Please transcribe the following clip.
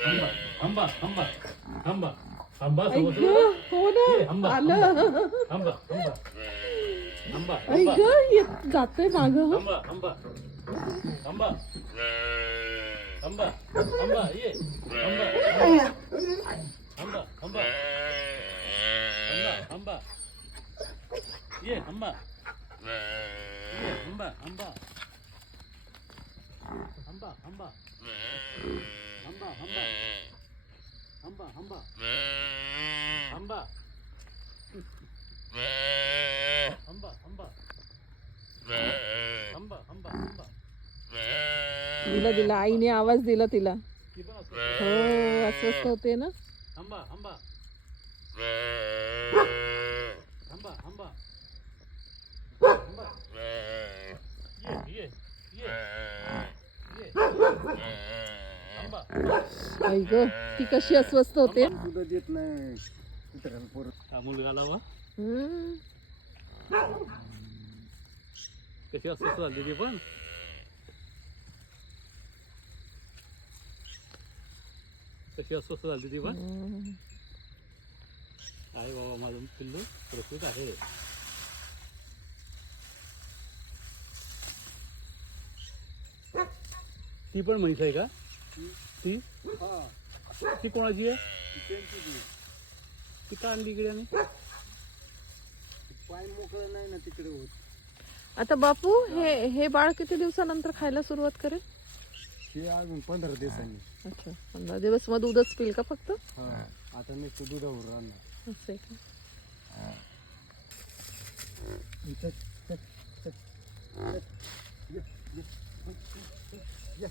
आंबा आंबा आंबा आंबा आई सोबत गं, हो ना आंबा आलं आंबा आंबा आंबा आई ग जातोय माग आंबा आंबा आंबा आंबा आंबा ये आंबा आंबा आंबा आंबा आंबा ये आंबा ये आंबा आंबा आंबा आंबा आंबा आंबा आंबा आंबा आंबा आंबा आंबा आंबा आंबा आंबा दिला दिला आईने आवाज दिला तिला ती पण असं हो अस्वस्थ होते ना आंबा आंबा आंबा आंबा आंबा ये ये ये आंबा आई ग ती कशी अस्वस्थ होते सुद्धा देत नाही कुत्र्याला पोरं. हा मुलगा लावा हम्म. कशी अस्वस्थ झाली ती पण कशी अस्वस्थ झाली ती पण आहे बाबा माझं पिल्लू सुरक्षित आहे ती पण म्हैस आहे का ती हा ती कोणाची आहे त्यांची ती. ती का आणली इकडे आणि पाय मोकळं नाही ना तिकडे होत. आता बापू हे हे बाळ किती दिवसानंतर खायला सुरुवात करेल हे अजून 15 दिवसांनी. अच्छा 15 दिवस मग दूधच पिल का फक्त हा आता नुसतं दुधावर राहणार. असं आहे का? ये, ये, ये, ये, ये.